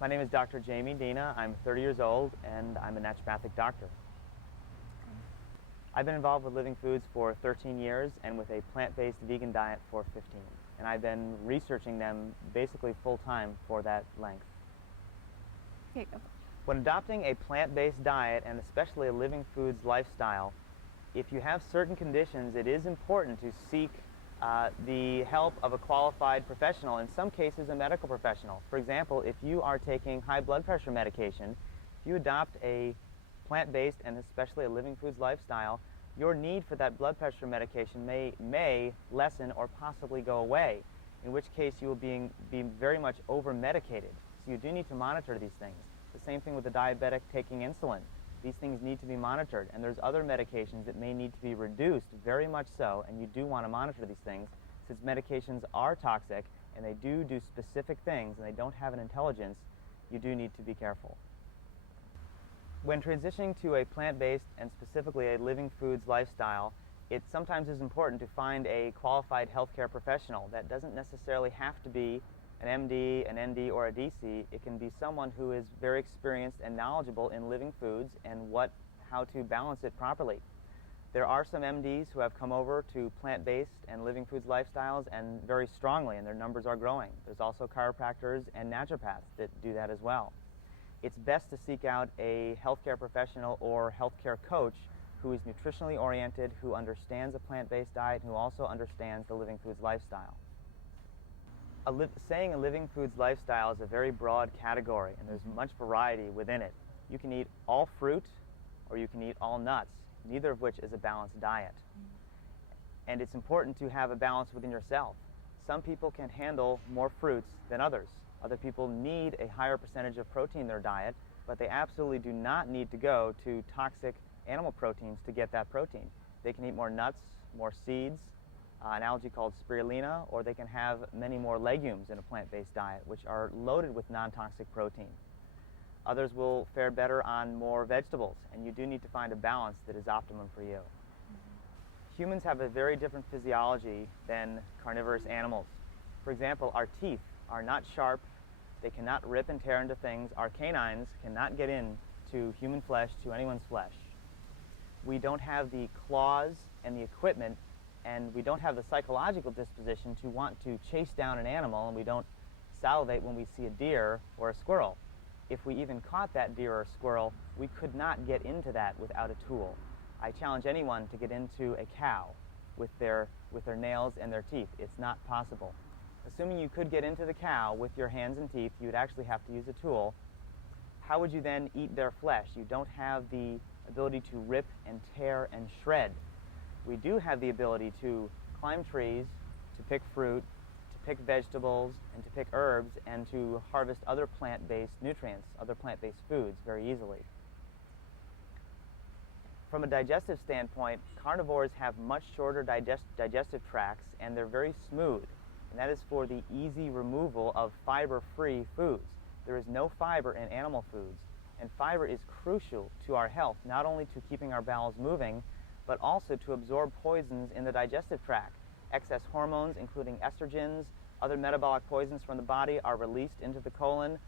My name is Dr. Jaime Deena. I'm 30 years old and I'm a naturopathic doctor. I've been involved with living foods for 13 years and with a plant-based vegan diet for 15. And I've been researching them basically full-time for that length. Okay, go. When adopting a plant-based diet and especially a living foods lifestyle, if you have certain conditions, it is important to seek the help of a qualified professional, in some cases a medical professional. For example, if you are taking high blood pressure medication, if you adopt a plant-based and especially a living foods lifestyle, your need for that blood pressure medication may lessen or possibly go away, in which case you will be very much over-medicated. So you do need to monitor these things. The same thing with the diabetic taking insulin. These things need to be monitored, and there's other medications that may need to be reduced, very much so, and you do want to monitor these things, since medications are toxic and they do specific things and they don't have an intelligence. You do need to be careful. When transitioning to a plant-based and specifically a living foods lifestyle, it sometimes is important to find a qualified healthcare professional. That doesn't necessarily have to be an MD, an ND, or a DC. It can be someone who is very experienced and knowledgeable in living foods and how to balance it properly. There are some MDs who have come over to plant-based and living foods lifestyles and very strongly, and their numbers are growing. There's also chiropractors and naturopaths that do that as well. It's best to seek out a healthcare professional or healthcare coach who is nutritionally oriented, who understands a plant-based diet, and who also understands the living foods lifestyle. Saying a living foods lifestyle is a very broad category, and there's much variety within it. You can eat all fruit or you can eat all nuts, neither of which is a balanced diet. And it's important to have a balance within yourself. Some people can handle more fruits than others. Other people need a higher percentage of protein in their diet, but they absolutely do not need to go to toxic animal proteins to get that protein. They can eat more nuts, more seeds, an algae called spirulina, or they can have many more legumes in a plant-based diet, which are loaded with non-toxic protein. Others will fare better on more vegetables, and you do need to find a balance that is optimum for you. Humans have a very different physiology than carnivorous animals. For example, our teeth are not sharp. They cannot rip and tear into things. Our canines cannot get into human flesh, to anyone's flesh. We don't have the claws and the equipment, and we don't have the psychological disposition to want to chase down an animal, and we don't salivate when we see a deer or a squirrel. If we even caught that deer or squirrel, we could not get into that without a tool. I challenge anyone to get into a cow with their nails and their teeth. It's not possible. Assuming you could get into the cow with your hands and teeth, you would actually have to use a tool. How would you then eat their flesh? You don't have the ability to rip and tear and shred. We do have the ability to climb trees, to pick fruit, to pick vegetables, and to pick herbs, and to harvest other plant-based nutrients, other plant-based foods very easily. From a digestive standpoint, carnivores have much shorter digestive tracts, and they're very smooth, and that is for the easy removal of fiber-free foods. There is no fiber in animal foods, and fiber is crucial to our health, not only to keeping our bowels moving, but also to absorb poisons in the digestive tract. Excess hormones, including estrogens, other metabolic poisons from the body, are released into the colon,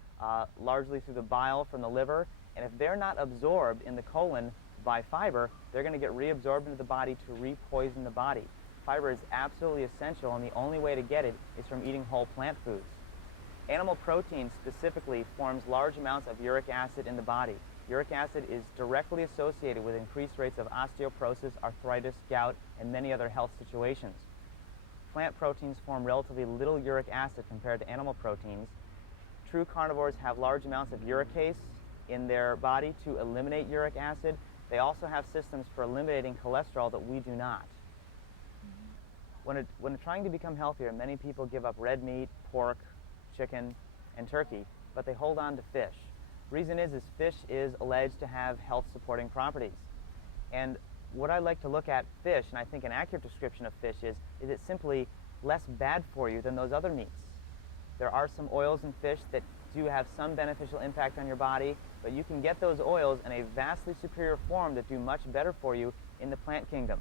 largely through the bile from the liver, and if they're not absorbed in the colon by fiber, they're going to get reabsorbed into the body to re-poison the body. Fiber is absolutely essential, and the only way to get it is from eating whole plant foods. Animal protein specifically forms large amounts of uric acid in the body. Uric acid is directly associated with increased rates of osteoporosis, arthritis, gout, and many other health situations. Plant proteins form relatively little uric acid compared to animal proteins. True carnivores have large amounts of uricase in their body to eliminate uric acid. They also have systems for eliminating cholesterol that we do not. When trying to become healthier, many people give up red meat, pork, chicken, and turkey, but they hold on to fish. Reason is fish is alleged to have health-supporting properties. And what I like to look at fish, and I think an accurate description of fish is it's simply less bad for you than those other meats. There are some oils in fish that do have some beneficial impact on your body, but you can get those oils in a vastly superior form that do much better for you in the plant kingdom.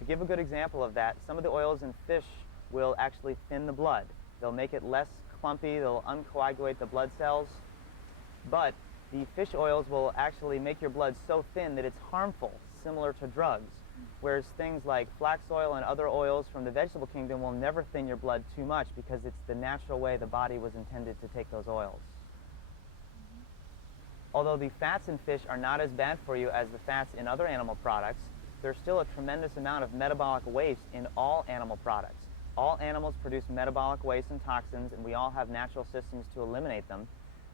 To give a good example of that, some of the oils in fish will actually thin the blood. They'll make it less clumpy, they'll uncoagulate the blood cells. But the fish oils will actually make your blood so thin that it's harmful, similar to drugs. Whereas things like flax oil and other oils from the vegetable kingdom will never thin your blood too much because it's the natural way the body was intended to take those oils. Although the fats in fish are not as bad for you as the fats in other animal products, there's still a tremendous amount of metabolic waste in all animal products. All animals produce metabolic waste and toxins, and we all have natural systems to eliminate them,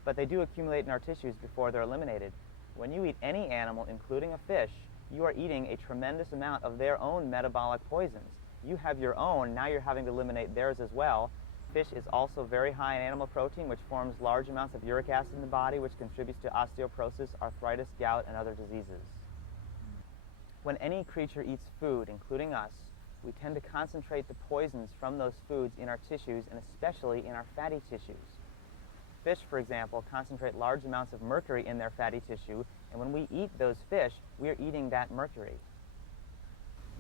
but they do accumulate in our tissues before they're eliminated. When you eat any animal, including a fish, you are eating a tremendous amount of their own metabolic poisons. You have your own, now you're having to eliminate theirs as well. Fish is also very high in animal protein, which forms large amounts of uric acid in the body, which contributes to osteoporosis, arthritis, gout, and other diseases. When any creature eats food, including us, we tend to concentrate the poisons from those foods in our tissues, and especially in our fatty tissues. Fish, for example, concentrate large amounts of mercury in their fatty tissue, and when we eat those fish, we are eating that mercury.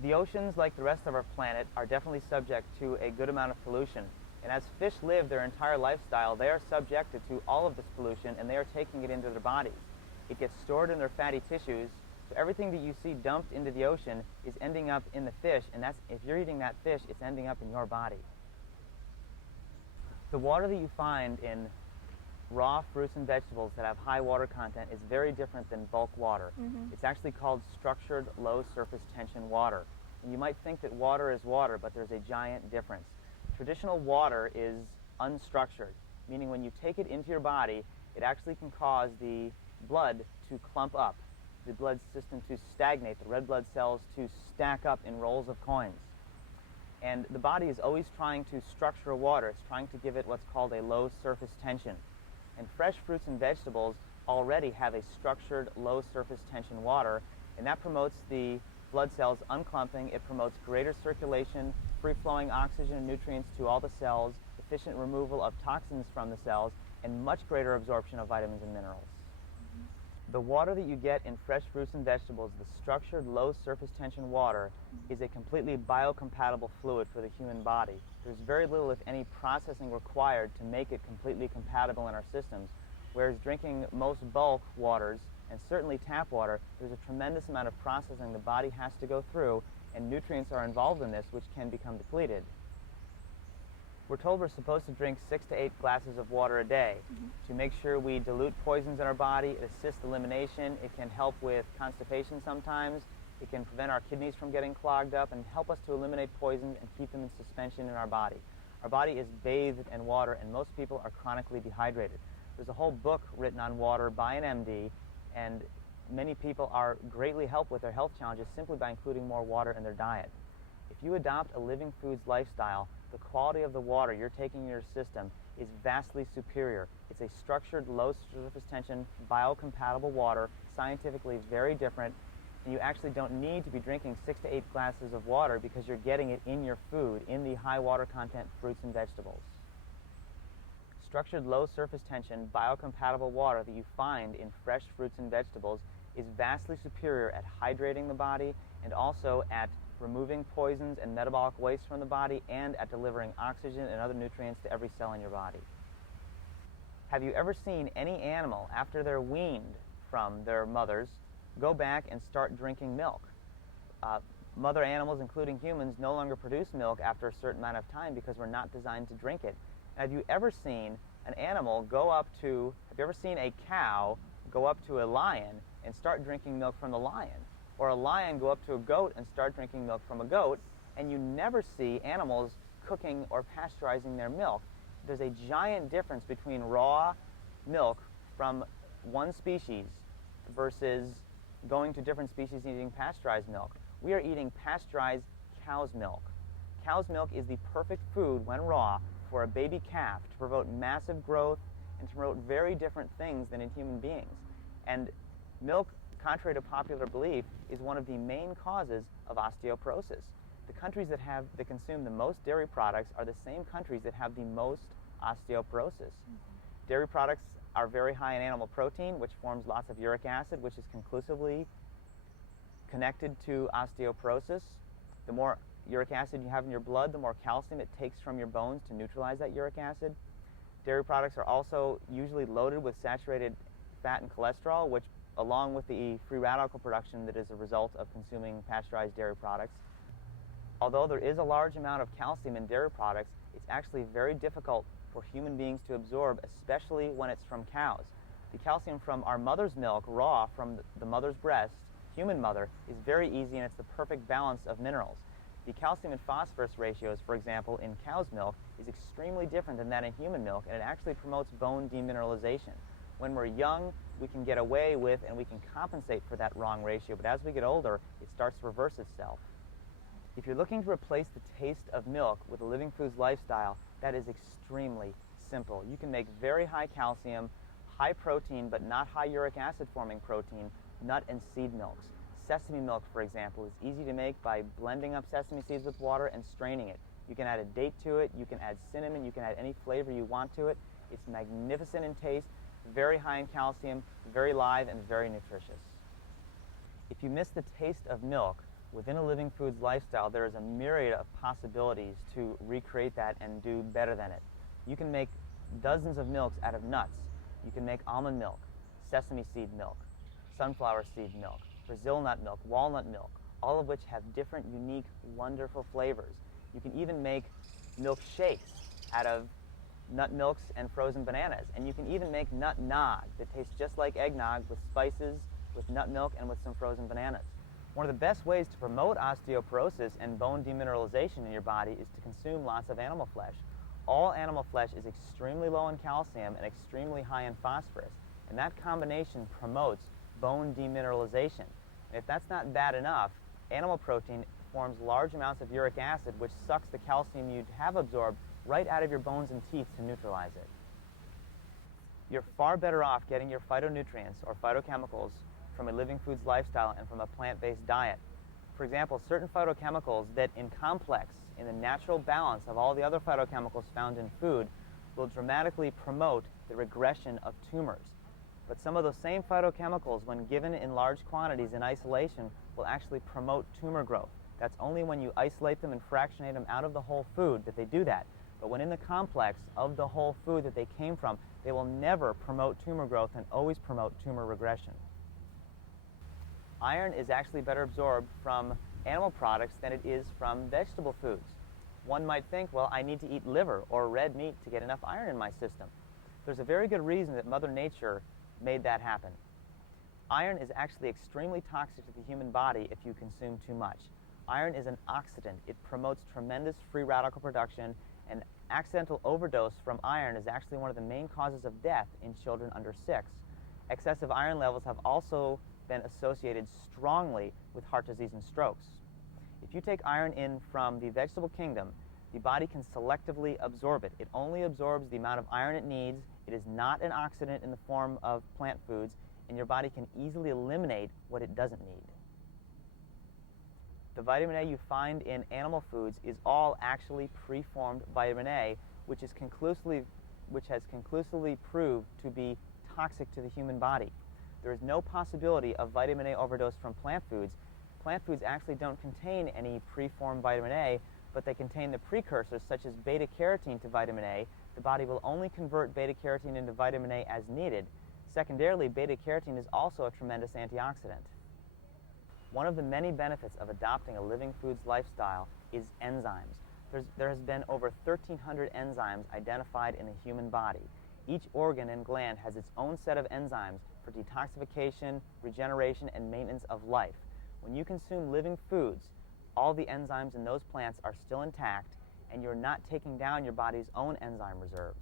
The oceans, like the rest of our planet, are definitely subject to a good amount of pollution. And as fish live their entire lifestyle, they are subjected to all of this pollution, and they are taking it into their bodies. It gets stored in their fatty tissues, so everything that you see dumped into the ocean is ending up in the fish, and if you're eating that fish, it's ending up in your body. The water that you find in raw fruits and vegetables that have high water content is very different than bulk water. It's actually called structured low surface tension water. And you might think that water is water, but there's a giant difference. Traditional water is unstructured, meaning when you take it into your body, it actually can cause the blood to clump up, the blood system to stagnate, the red blood cells to stack up in rolls of coins. And the body is always trying to structure water. It's trying to give it what's called a low surface tension. And fresh fruits and vegetables already have a structured low surface tension water, and that promotes the blood cells unclumping. It promotes greater circulation, free-flowing oxygen and nutrients to all the cells, efficient removal of toxins from the cells, and much greater absorption of vitamins and minerals. The water that you get in fresh fruits and vegetables, the structured low surface tension water, is a completely biocompatible fluid for the human body. There's very little, if any, processing required to make it completely compatible in our systems, whereas drinking most bulk waters, and certainly tap water, there's a tremendous amount of processing the body has to go through, and nutrients are involved in this, which can become depleted. We're told we're supposed to drink 6 to 8 glasses of water a day to make sure we dilute poisons in our body. It assists elimination. It can help with constipation sometimes. It can prevent our kidneys from getting clogged up and help us to eliminate poisons and keep them in suspension in our body. Our body is bathed in water, and most people are chronically dehydrated. There's a whole book written on water by an MD, and many people are greatly helped with their health challenges simply by including more water in their diet. If you adopt a living foods lifestyle, the quality of the water you're taking in your system is vastly superior. It's a structured, low surface tension, biocompatible water, scientifically very different, and you actually don't need to be drinking 6 to 8 glasses of water because you're getting it in your food, in the high water content fruits and vegetables. Structured, low surface tension, biocompatible water that you find in fresh fruits and vegetables is vastly superior at hydrating the body and also at removing poisons and metabolic waste from the body, and at delivering oxygen and other nutrients to every cell in your body. Have you ever seen any animal, after they're weaned from their mothers, go back and start drinking milk? Mother animals, including humans, no longer produce milk after a certain amount of time because we're not designed to drink it. And have you ever seen an animal have you ever seen a cow go up to a lion and start drinking milk from the lion? Or a lion go up to a goat and start drinking milk from a goat, and you never see animals cooking or pasteurizing their milk. There's a giant difference between raw milk from one species versus going to different species and eating pasteurized milk. We are eating pasteurized cow's milk. Cow's milk is the perfect food, when raw, for a baby calf to promote massive growth and to promote very different things than in human beings. And milk, contrary to popular belief, is one of the main causes of osteoporosis. The countries that consume the most dairy products are the same countries that have the most osteoporosis. Dairy products are very high in animal protein, which forms lots of uric acid, which is conclusively connected to osteoporosis. The more uric acid you have in your blood, the more calcium it takes from your bones to neutralize that uric acid. Dairy products are also usually loaded with saturated fat and cholesterol, which along with the free radical production that is a result of consuming pasteurized dairy products. Although there is a large amount of calcium in dairy products, it's actually very difficult for human beings to absorb, especially when it's from cows. The calcium from our mother's milk, raw from the mother's breast, human mother, is very easy, and it's the perfect balance of minerals. The calcium and phosphorus ratios, for example, in cow's milk is extremely different than that in human milk, and it actually promotes bone demineralization. When we're young, we can get away with and we can compensate for that wrong ratio, but as we get older, it starts to reverse itself. If you're looking to replace the taste of milk with a living foods lifestyle, that is extremely simple. You can make very high calcium, high protein, but not high uric acid forming protein, nut and seed milks. Sesame milk, for example, is easy to make by blending up sesame seeds with water and straining it. You can add a date to it, you can add cinnamon, you can add any flavor you want to it. It's magnificent in taste, very high in calcium, very live, and very nutritious. If you miss the taste of milk within a living foods lifestyle, there is a myriad of possibilities to recreate that and do better than it. You can make dozens of milks out of nuts. You can make almond milk, sesame seed milk, sunflower seed milk, Brazil nut milk, walnut milk, all of which have different, unique, wonderful flavors. You can even make milk shakes out of nut milks and frozen bananas. And you can even make nut nog that tastes just like eggnog with spices, with nut milk, and with some frozen bananas. One of the best ways to promote osteoporosis and bone demineralization in your body is to consume lots of animal flesh. All animal flesh is extremely low in calcium and extremely high in phosphorus, and that combination promotes bone demineralization. And if that's not bad enough, animal protein forms large amounts of uric acid, which sucks the calcium you'd have absorbed right out of your bones and teeth to neutralize it. You're far better off getting your phytonutrients or phytochemicals from a living foods lifestyle and from a plant-based diet. For example, certain phytochemicals that in complex, in the natural balance of all the other phytochemicals found in food, will dramatically promote the regression of tumors. But some of those same phytochemicals, when given in large quantities in isolation, will actually promote tumor growth. That's only when you isolate them and fractionate them out of the whole food that they do that. But when in the complex of the whole food that they came from, they will never promote tumor growth and always promote tumor regression. Iron is actually better absorbed from animal products than it is from vegetable foods. One might think, well, I need to eat liver or red meat to get enough iron in my system. There's a very good reason that Mother Nature made that happen. Iron is actually extremely toxic to the human body if you consume too much. Iron is an oxidant. It promotes tremendous free radical production, and accidental overdose from iron is actually one of the main causes of death in children under 6. Excessive iron levels have also been associated strongly with heart disease and strokes. If you take iron in from the vegetable kingdom, the body can selectively absorb it. It only absorbs the amount of iron it needs. It is not an oxidant in the form of plant foods, and your body can easily eliminate what it doesn't need. The vitamin A you find in animal foods is all actually preformed vitamin A, which has conclusively proved to be toxic to the human body. There is no possibility of vitamin A overdose from plant foods. Plant foods actually don't contain any preformed vitamin A, but they contain the precursors such as beta-carotene to vitamin A. The body will only convert beta-carotene into vitamin A as needed. Secondarily, beta-carotene is also a tremendous antioxidant. One of the many benefits of adopting a living foods lifestyle is enzymes. There has been over 1,300 enzymes identified in the human body. Each organ and gland has its own set of enzymes for detoxification, regeneration, and maintenance of life. When you consume living foods, all the enzymes in those plants are still intact, and you're not taking down your body's own enzyme reserves.